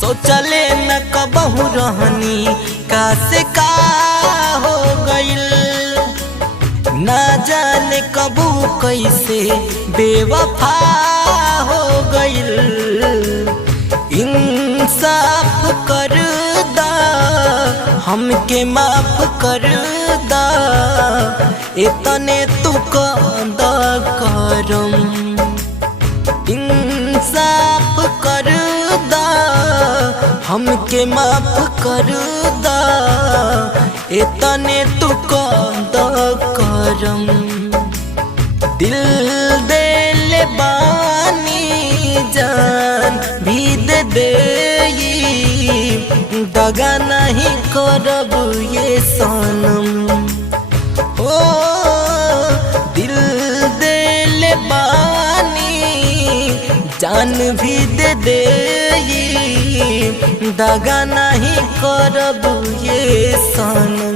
सोचले न कबहू रहनी का से का हो गइल, ना जाने कबू कैसे बेवफा हो गइल। इंसाफ कर दा हमके माफ कर दा, इतने तू कद करम। इंसाफ कर दा हमके माफ कर दा, इतने तू कद करम। दिल दिल बानी जान भी दे दे, दगा नहीं करब ये सनम। ओ दिल दिल बानी जान भी दे दे, दगा नहीं करब ये सनम।